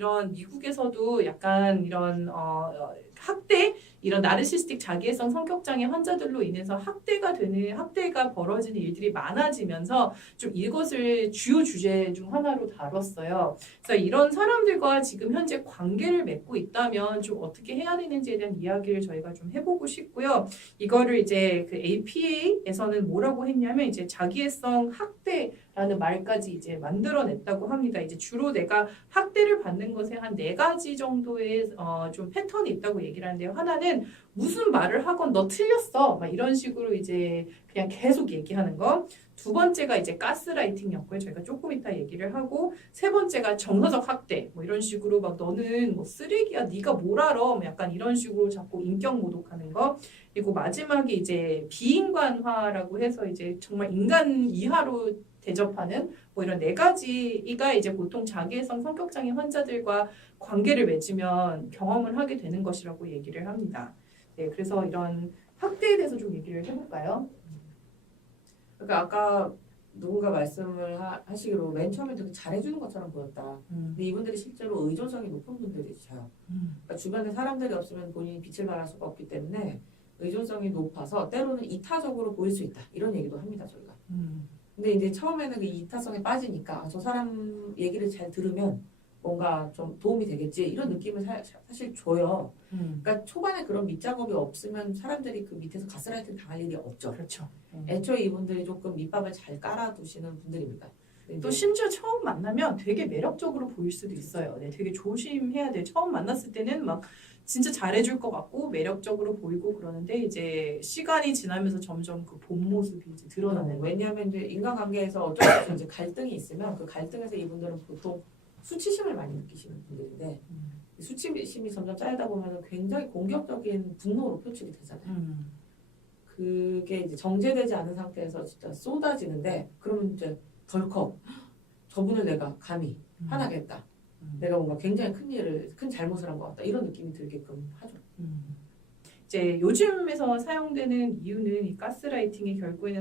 이런 미국에서도 약간 이런 학대, 이런 나르시스틱 자기애성 성격장애 환자들로 인해서 학대가 벌어지는 일들이 많아지면서 좀 이것을 주요 주제 중 하나로 다뤘어요. 그래서 이런 사람들과 지금 현재 관계를 맺고 있다면 좀 어떻게 해야 되는지에 대한 이야기를 저희가 좀 해보고 싶고요. 이거를 이제 그 APA에서는 뭐라고 했냐면 이제 자기애성 학대라는 말까지 이제 만들어냈다고 합니다. 이제 주로 내가 학대를 받는 것에 한 4가지 정도의 좀 패턴이 있다고 얘기를 하는데요. 하나는 무슨 말을 하건 너 틀렸어 막 이런 식으로 이제 그냥 계속 얘기하는 거. 두 번째가 이제 가스라이팅이었고요. 저희가 조금 이따 얘기를 하고, 세 번째가 정서적 학대 뭐 이런 식으로 막 너는 뭐 쓰레기야 네가 뭘 알아 뭐 약간 이런 식으로 자꾸 인격 모독하는 거. 그리고 마지막에 이제 비인간화라고 해서 이제 정말 인간 이하로 대접하는 뭐 이런 4가지가 이제 보통 자기애성 성격장애 환자들과 관계를 맺으면 경험을 하게 되는 것이라고 얘기를 합니다. 네, 그래서 이런 학대에 대해서 좀 얘기를 해볼까요? 그러니까 아까 누군가 말씀을 하시기로 맨 처음에 되게 잘해주는 것처럼 보였다. 근데 이분들이 실제로 의존성이 높은 분들이셔요. 그러니까 주변에 사람들이 없으면 본인이 빛을 발할 수가 없기 때문에 의존성이 높아서 때로는 이타적으로 보일 수 있다. 이런 얘기도 합니다, 저희가. 근데 이제 처음에는 그 이타성에 빠지니까 저 사람 얘기를 잘 들으면 뭔가 좀 도움이 되겠지 이런 느낌을 사실 줘요. 그러니까 초반에 그런 밑작업이 없으면 사람들이 그 밑에서 가스라이팅 당할 일이 없죠. 그렇죠. 애초에 이분들이 조금 밑밥을 잘 깔아두시는 분들입니다. 또 심지어 처음 만나면 되게 매력적으로 보일 수도 있어요. 네, 되게 조심해야 돼. 처음 만났을 때는 막 진짜 잘해줄 것 같고 매력적으로 보이고 그러는데 이제 시간이 지나면서 점점 그 본 모습이 이제 드러나는 거예요. 왜냐하면 이제 인간관계에서 어쩔 수 없이 이제 갈등이 있으면 그 갈등에서 이분들은 보통 수치심을 많이 느끼시는 분들인데 수치심이 점점 쌓이다 보면 굉장히 공격적인 분노로 표출이 되잖아요. 그게 이제 정제되지 않은 상태에서 진짜 쏟아지는데 그러면 이제 덜컥 저분을 내가 감히 화나겠다. 내가 뭔가 굉장히 큰 잘못을 한 것 같다. 이런 느낌이 들게끔 하죠. 이제 요즘에서 사용되는 이유는 이 가스라이팅이 결국에는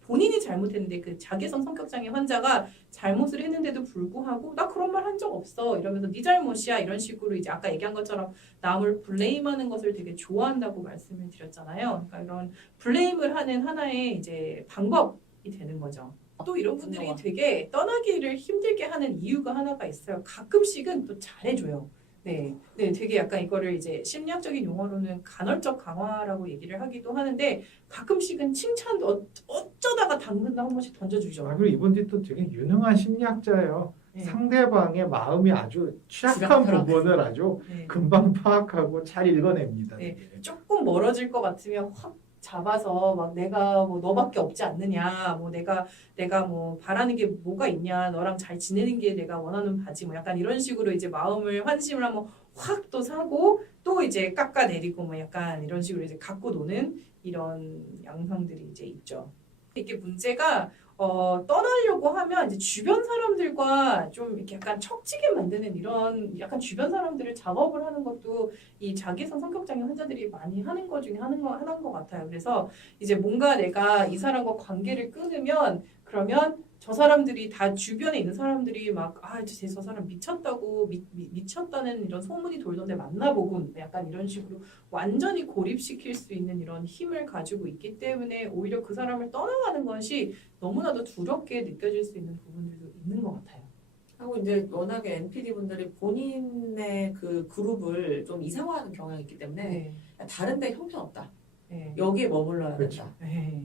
본인이 잘못했는데 그 자기애성 성격장애 환자가 잘못을 했는데도 불구하고 나 그런 말 한 적 없어 이러면서 네 잘못이야 이런 식으로 이제 아까 얘기한 것처럼 남을 블레임하는 것을 되게 좋아한다고 말씀을 드렸잖아요. 그러니까 이런 블레임을 하는 하나의 이제 방법이 되는 거죠. 또 이런 분들이 되게 떠나기를 힘들게 하는 이유가 하나가 있어요. 가끔씩은 또 잘해줘요. 네, 되게 약간 이거를 이제 심리학적인 용어로는 간헐적 강화라고 얘기를 하기도 하는데 가끔씩은 칭찬도 어쩌다가 당근도 한 번씩 던져주죠. 그리고 이분들이 또 되게 유능한 심리학자예요. 네. 상대방의 마음이 아주 취약한 부분을 아주 네. 금방 파악하고 잘 읽어냅니다. 네. 되게. 조금 멀어질 것 같으면 확 잡아서 막 내가 뭐 너밖에 없지 않느냐, 뭐 내가 뭐 바라는 게 뭐가 있냐, 너랑 잘 지내는 게 내가 원하는 바지, 뭐 약간 이런 식으로 이제 마음을 환심을 하면 확 또 사고 또 이제 깎아내리고 뭐 약간 이런 식으로 이제 갖고 노는 이런 양상들이 이제 있죠. 이게 문제가 떠나려고 하면 이제 주변 사람들과 좀 이렇게 약간 척지게 만드는 이런 약간 주변 사람들을 작업을 하는 것도 이 자기애성 성격장애 환자들이 많이 하는 것 중에 하나인 것 같아요. 그래서 이제 뭔가 내가 이 사람과 관계를 끊으면 그러면 저 사람들이 다 주변에 있는 사람들이 막 저 사람 미쳤다고 미쳤다는 이런 소문이 돌던데 만나보고 약간 이런 식으로 완전히 고립시킬 수 있는 이런 힘을 가지고 있기 때문에 오히려 그 사람을 떠나가는 것이 너무나도 두렵게 느껴질 수 있는 부분들도 있는 것 같아요. 하고 이제 워낙에 NPD 분들이 본인의 그 그룹을 좀 이상화하는 경향이 있기 때문에 다른데 형편없다. 여기에 머물러야 된다.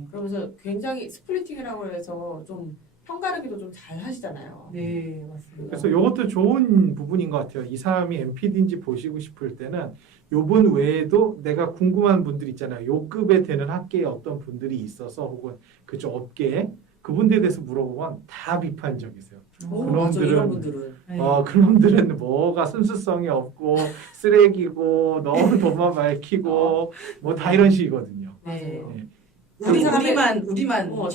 그러면서 굉장히 스플리팅이라고 해서 좀 편가르기도 좀 잘 하시잖아요. 네, 맞습니다. 그래서 이것도 좋은 부분인 것 같아요. 이 사람이 NPD인지 보시고 싶을 때는 요분 외에도 내가 궁금한 분들 있잖아요. 요 급에 되는 학계에 어떤 분들이 있어서 혹은 그쪽 업계에 그분들에 대해서 물어보면 다 비판적이세요. 맞아, 이런 분들은. 그놈들은 뭐가 순수성이 없고 쓰레기고 너무 돈만 밝히고 뭐 다 이런 식이거든요. 네. 맞아요. 우리만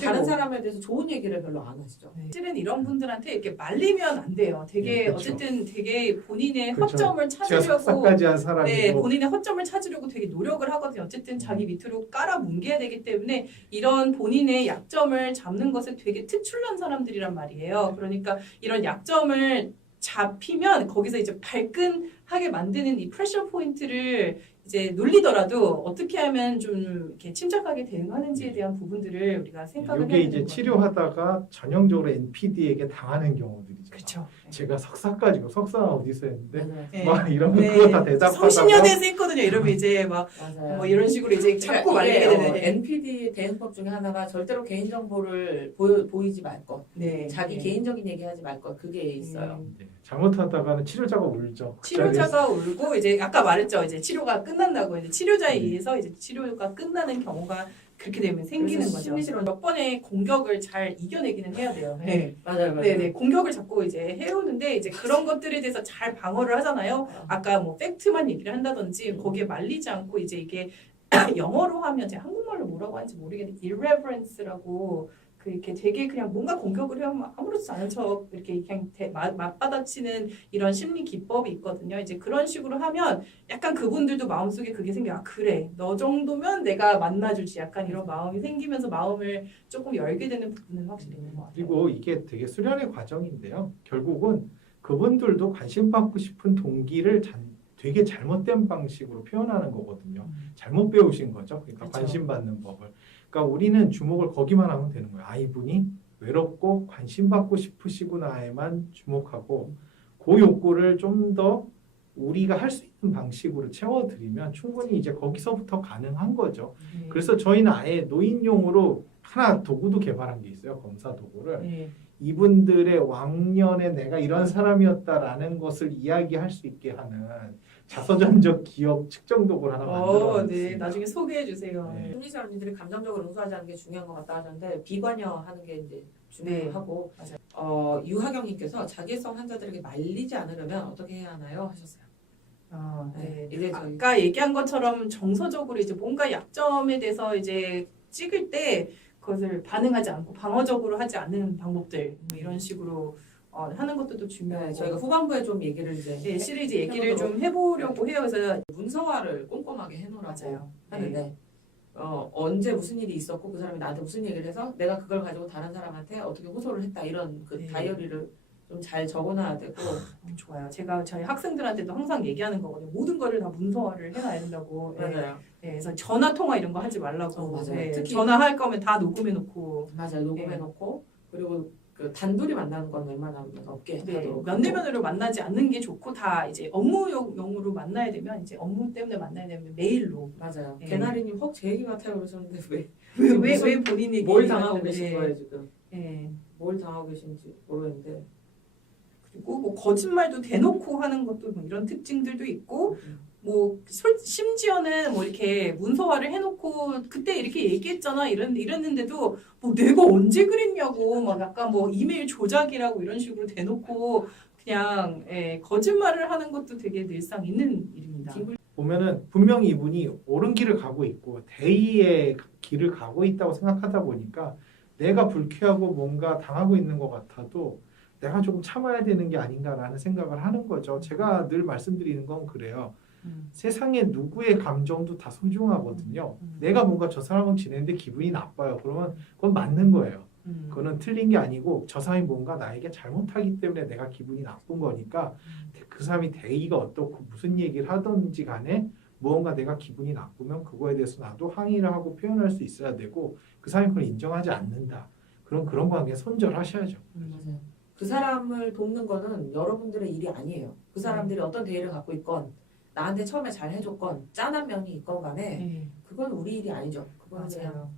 다른 사람에 대해서 좋은 얘기를 별로 안 하시죠. 사실은 이런 분들한테 이렇게 말리면 안 돼요. 되게 그렇죠. 어쨌든 되게 본인의 그렇죠. 허점을 제가 찾으려고 석사까지 한 사람이고 본인의 허점을 찾으려고 되게 노력을 하거든요. 어쨌든 자기 밑으로 깔아뭉개야 되기 때문에 이런 본인의 약점을 잡는 것에 되게 특출난 사람들이란 말이에요. 그러니까 이런 약점을 잡히면 거기서 이제 발끈하게 만드는 이 프레셔 포인트를 이제 눌리더라도 어떻게 하면 좀 이렇게 침착하게 대응하는지에 대한 부분들을 우리가 생각을 이게 해야 이제 되는 치료하다가 전형적으로 NPD에게 당하는 경우들이죠. 그렇죠. 제가 석사까지고 석사 어디서 했는데 맞아요. 네. 막 이러면 네. 그거 다 대답하다가 성신여대에서 했거든요. 이러면 이제 막 맞아요. 뭐 이런 식으로 이제 자꾸 말리게 되는. NPD 대응법 중에 하나가 절대로 개인정보를 보이지 말 것. 네. 자기 네. 개인적인 얘기하지 말 것. 그게 있어요. 네, 잘못하다가는 치료자가 울죠. 그 치료자가 울고 이제 아까 말했죠. 이제 치료가 끝난다고 이제 치료자에 의해서 이제 치료가 끝나는 경우가 그렇게 되면 생기는 그래서 거죠. 심리실은 몇 번의 공격을 잘 이겨내기는 해야 돼요. 네. 맞아요. 네네 공격을 자꾸 이제 해오는데 이제 그런 것들에 대해서 잘 방어를 하잖아요. 아까 뭐 팩트만 얘기를 한다든지 거기에 말리지 않고 이제 이게 영어로 하면 제가 한국말로 뭐라고 하는지 모르겠는데 irreverence라고 그 이렇게 되게 그냥 뭔가 공격을 하면 아무렇지 않은 척 이렇게 그냥 맞받아치는 이런 심리 기법이 있거든요. 이제 그런 식으로 하면 약간 그분들도 마음속에 그게 생겨. 아 그래 너 정도면 내가 만나주지. 약간 이런 마음이 생기면서 마음을 조금 열게 되는 부분은 확실히 있는 것 같아요. 그리고 이게 되게 수련의 과정인데요. 결국은 그분들도 관심 받고 싶은 동기를 되게 잘못된 방식으로 표현하는 거거든요. 잘못 배우신 거죠. 그러니까 그렇죠. 관심 받는 법을. 그러니까 우리는 주목을 거기만 하면 되는 거예요. 아 이분이 외롭고 관심 받고 싶으시구나에만 주목하고 그 욕구를 좀 더 우리가 할 수 있는 방식으로 채워드리면 충분히 이제 거기서부터 가능한 거죠. 네. 그래서 저희는 아예 노인용으로 하나 도구도 개발한 게 있어요. 검사 도구를. 네. 이분들의 왕년에 내가 이런 사람이었다라는 것을 이야기할 수 있게 하는 자서전적 기억 측정 도구를 하나 네. 만들어놨습니다. 나중에 소개해 주세요. 네. 심리실 언니들이 감정적으로 응수하지 않는 게 중요한 것 같다 하셨는데 비관여하는 게 이제 중요하고 맞아요. 유하경님께서 자기애성 환자들에게 말리지 않으려면 어떻게 해야 하나요? 하셨어요. 네. 이제 저희 아까 얘기한 것처럼 정서적으로 이제 뭔가 약점에 대해서 이제 찍을 때 그것을 반응하지 않고 방어적으로 하지 않는 방법들 뭐 이런 식으로 하는 것도 또 중요해요. 저희가 후반부에 좀 얘기를 이제 네, 시리즈 얘기를 좀 해보려고 해요. 그래서 문서화를 꼼꼼하게 해놓으라고 맞아요. 하는데 언제 무슨 일이 있었고 그 사람이 나한테 무슨 얘기를 해서 내가 그걸 가지고 다른 사람한테 어떻게 호소를 했다 이런 그 네. 다이어리를 좀 잘 적어놔야 되고 좋아요. 제가 저희 학생들한테도 항상 얘기하는 거거든요. 모든 거를 다 문서화를 해놔야 된다고. 네. 맞아요. 네, 그래서 전화 통화 이런 거 하지 말라고. 맞아요. 네, 특히 전화할 거면 다 녹음해놓고. 맞아요. 녹음해놓고 그리고 그 단둘이 만나는 건 웬만하면 없게 네, 하도록 면대면으로 만나지 않는 게 좋고 다 이제 업무용으로 만나야 되면 이제 업무 때문에 만나야 되면 메일로. 맞아요. 네. 개나리님 헉 제 얘기 같아요 그러셨는데 왜 본인이 뭘 당하고 계신 거예요 지금? 네. 뭘 당하고 계신지 모르겠는데 그리고 뭐 거짓말도 대놓고 하는 것도 뭐 이런 특징들도 있고 뭐 심지어는 뭐 이렇게 문서화를 해놓고 그때 이렇게 얘기했잖아 이랬는데도 뭐 내가 언제 그랬냐고 막 약간 뭐 이메일 조작이라고 이런 식으로 대놓고 그냥 거짓말을 하는 것도 되게 늘상 있는 일입니다. 보면은 분명히 이분이 옳은 길을 가고 있고 대의의 길을 가고 있다고 생각하다 보니까 내가 불쾌하고 뭔가 당하고 있는 것 같아도 내가 조금 참아야 되는 게 아닌가라는 생각을 하는 거죠. 제가 늘 말씀드리는 건 그래요. 세상에 누구의 감정도 다 소중하거든요. 내가 뭔가 저 사람하고 지내는데 기분이 나빠요. 그러면 그건 맞는 거예요. 그거는 틀린 게 아니고 저 사람이 뭔가 나에게 잘못하기 때문에 내가 기분이 나쁜 거니까 그 사람이 대의가 어떻고 무슨 얘기를 하든지 간에 무언가 내가 기분이 나쁘면 그거에 대해서 나도 항의를 하고 표현할 수 있어야 되고 그 사람이 그걸 인정하지 않는다. 그럼 그런 관계 손절하셔야죠. 맞아요. 그 사람을 돕는 거는 여러분들의 일이 아니에요. 그 사람들이 어떤 대의를 갖고 있건 나한테 처음에 잘 해줬건 짠한 면이 있건 간에 그건 우리 일이 아니죠. 그건 그냥 맞아요.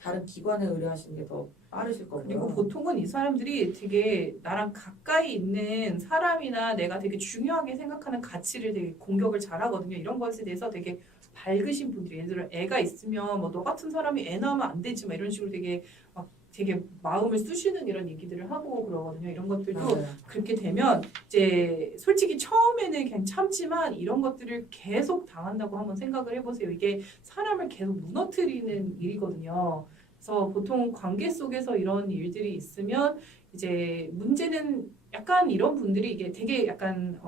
다른 기관에 의뢰하시는 게 더 빠르실 거고요. 그리고 보통은 이 사람들이 되게 나랑 가까이 있는 사람이나 내가 되게 중요하게 생각하는 가치를 되게 공격을 잘하거든요. 이런 것에 대해서 되게 밝으신 분들이 예를 들어 애가 있으면 뭐 너 같은 사람이 애 낳으면 안 되지 막 이런 식으로 되게 막 되게 마음을 쑤시는 이런 얘기들을 하고 그러거든요. 이런 것들도 맞아요. 그렇게 되면 이제 솔직히 처음에는 그냥 참지만 이런 것들을 계속 당한다고 한번 생각을 해보세요. 이게 사람을 계속 무너뜨리는 일이거든요. 그래서 보통 관계 속에서 이런 일들이 있으면 이제 문제는 약간 이런 분들이 이게 되게 약간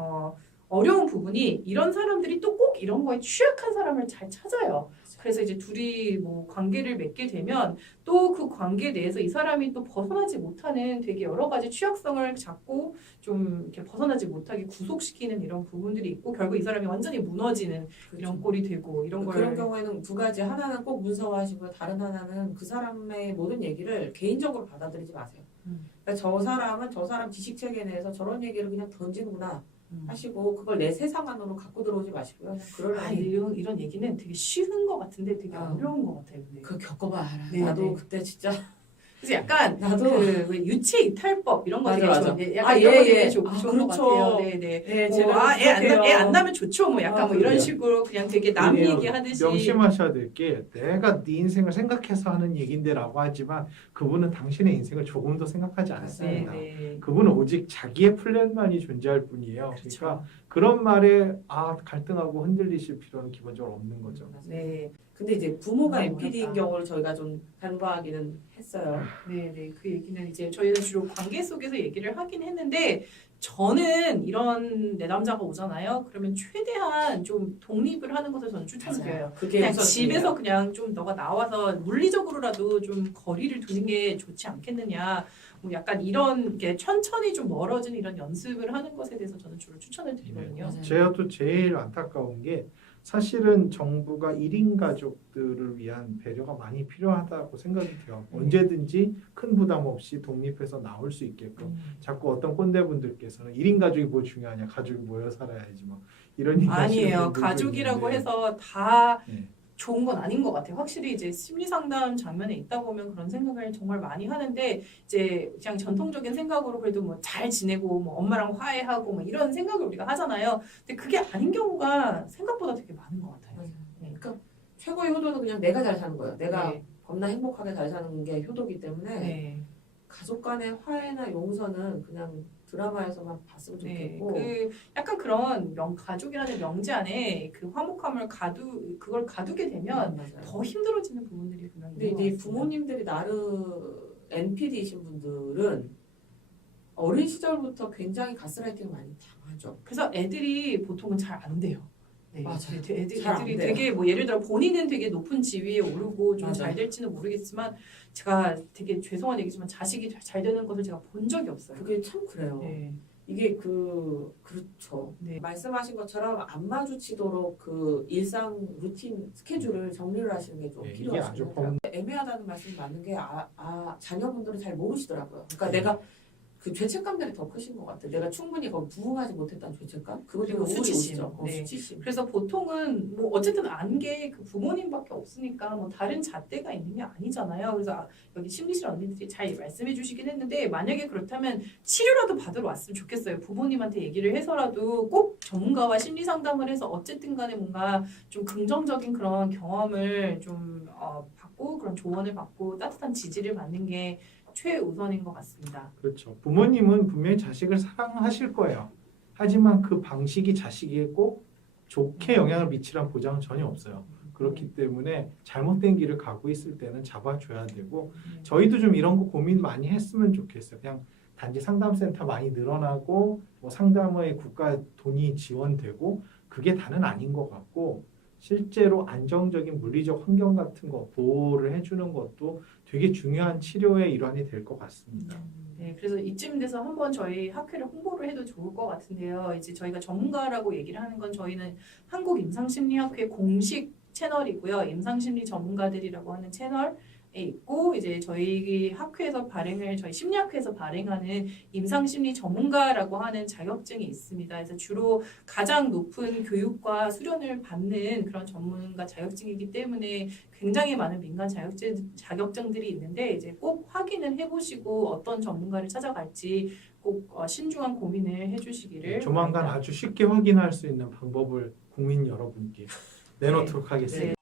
어려운 부분이 이런 사람들이 또 꼭 이런 거에 취약한 사람을 잘 찾아요. 그래서 이제 둘이 뭐 관계를 맺게 되면 또 그 관계 내에서 이 사람이 또 벗어나지 못하는 되게 여러 가지 취약성을 잡고 좀 이렇게 벗어나지 못하게 구속시키는 이런 부분들이 있고 결국 이 사람이 완전히 무너지는 이런 꼴이 되고 이런 걸 그런 경우에는 두 가지 하나는 꼭 문서화하시고 다른 하나는 그 사람의 모든 얘기를 개인적으로 받아들이지 마세요. 그러니까 저 사람은 저 사람 지식 체계 내에서 저런 얘기를 그냥 던지는구나 하시고 그걸 내 세상 안으로 갖고 들어오지 마시고요. 그냥 이런 얘기는 되게 쉬운 것 같은데 되게 아. 어려운 것 같아요. 근데. 그 겪어봐 알아. 네, 나도 네. 그때 진짜 그래서 약간 나도 그 유체 이탈법 이런 거 맞아, 되게 맞아. 좋은 약간 아, 이런 거 예, 되게 예. 좋은 아, 것 그렇죠. 같아요. 네네. 네, 뭐, 제가 애 안 나면 좋죠. 뭐 약간 뭐 이런 그래요. 식으로 그냥 되게 남 그래요. 얘기하듯이. 명심하셔야 될 게 내가 네 인생을 생각해서 하는 얘긴데라고 하지만 그분은 당신의 인생을 조금도 생각하지 않습니다. 네네. 그분은 오직 자기의 플랜만이 존재할 뿐이에요. 그렇죠. 그러니까 그런 말에 갈등하고 흔들리실 필요는 기본적으로 없는 거죠. 네. 근데 이제 부모가 너무 NPD인 어렵다. 경우를 저희가 좀 간과하기는 했어요. 네네. 그 얘기는 이제 저희는 주로 관계 속에서 얘기를 하긴 했는데 저는 이런 내담자가 오잖아요. 그러면 최대한 좀 독립을 하는 것을 저는 추천드려요. 그게 그냥 우선이에요. 집에서 그냥 좀 너가 나와서 물리적으로라도 좀 거리를 두는 게 좋지 않겠느냐. 뭐 약간 이런 게 천천히 좀 멀어지는 이런 연습을 하는 것에 대해서 저는 주로 추천을 드리거든요. 맞아요. 제가 또 제일 안타까운 게 사실은 정부가 1인 가족들을 위한 배려가 많이 필요하다고 생각이 돼요. 언제든지 큰 부담 없이 독립해서 나올 수 있게끔. 자꾸 어떤 꼰대분들께서는 1인 가족이 뭐 중요하냐, 가족이 모여 살아야지 뭐 이런 얘기 하시는 아니에요. 분들도 가족이라고 있는데. 해서 다 네. 좋은 건 아닌 것 같아요. 확실히 이제 심리 상담 장면에 있다 보면 그런 생각을 정말 많이 하는데 이제 그냥 전통적인 생각으로 그래도 뭐 잘 지내고 뭐 엄마랑 화해하고 뭐 이런 생각을 우리가 하잖아요. 근데 그게 아닌 경우가 생각보다 되게 많은 것 같아요. 맞아요. 네. 그러니까 최고의 효도는 그냥 내가 잘 사는 거예요. 내가 네. 겁나 행복하게 잘 사는 게 효도기 때문에 네. 가족 간의 화해나 용서는 그냥 드라마에서만 봤으면 네, 좋겠고 그 약간 그런 가족이라는 명제 안에 그 화목함을 그걸 가두게 되면 맞아요. 더 힘들어지는 부분들이 분명히 근데 있는 것 이제 같습니다. 부모님들이 나름 NPD이신 분들은 어린 시절부터 굉장히 가스라이팅을 많이 당하죠. 그래서 애들이 보통은 잘 안 돼요. 네, 맞아요. 애들이 잘안 돼요. 되게 뭐 예를 들어 본인은 되게 높은 지위에 오르고 좀 맞아요. 잘 될지는 모르겠지만 제가 되게 죄송한 얘기지만 자식이 잘 되는 것을 제가 본 적이 없어요. 그게 참 그래요. 네, 이게 그렇죠. 네. 말씀하신 것처럼 안 마주치도록 그 일상 루틴 스케줄을 정리를 하시는 게 좀 네, 이게 필요하신 아주 것 같아요. 애매하다는 말씀이 맞는 게 자녀분들은 잘 모르시더라고요. 그러니까 네. 내가 그 죄책감들이 더 크신 것 같아요. 내가 충분히 거기 부응하지 못했다는 죄책감? 그것 때문에 그리고 우울이 수치심. 오시죠. 네. 수치심. 그래서 보통은 뭐 어쨌든 안 게 그 부모님밖에 없으니까 뭐 다른 잣대가 있는 게 아니잖아요. 그래서 여기 심리실 언니들이 잘 말씀해 주시긴 했는데 만약에 그렇다면 치료라도 받으러 왔으면 좋겠어요. 부모님한테 얘기를 해서라도 꼭 전문가와 심리 상담을 해서 어쨌든 간에 뭔가 좀 긍정적인 그런 경험을 좀 받고 그런 조언을 받고 따뜻한 지지를 받는 게 최우선인 것 같습니다. 그렇죠. 부모님은 분명히 자식을 사랑하실 거예요. 하지만 그 방식이 자식에게 꼭 좋게 영향을 미치란 보장은 전혀 없어요. 그렇기 때문에 잘못된 길을 가고 있을 때는 잡아줘야 되고 저희도 좀 이런 거 고민 많이 했으면 좋겠어요. 그냥 단지 상담센터 많이 늘어나고 뭐 상담의 국가 돈이 지원되고 그게 다는 아닌 것 같고 실제로 안정적인 물리적 환경 같은 거 보호를 해주는 것도 되게 중요한 치료의 일환이 될 것 같습니다. 네, 그래서 이쯤 돼서 한번 저희 학회를 홍보를 해도 좋을 것 같은데요. 이제 저희가 전문가라고 얘기를 하는 건 저희는 한국임상심리학회 공식 채널이고요. 임상심리 전문가들이라고 하는 채널에 있고 이제 저희 학회에서 저희 심리학회에서 발행하는 임상심리 전문가라고 하는 자격증이 있습니다. 그래서 주로 가장 높은 교육과 수련을 받는 그런 전문가 자격증이기 때문에 굉장히 많은 민간 자격증들이 있는데 이제 꼭 확인을 해보시고 어떤 전문가를 찾아갈지 꼭 신중한 고민을 해주시기를 조만간 바랍니다. 아주 쉽게 확인할 수 있는 방법을 국민 여러분께 내놓도록 하겠습니다.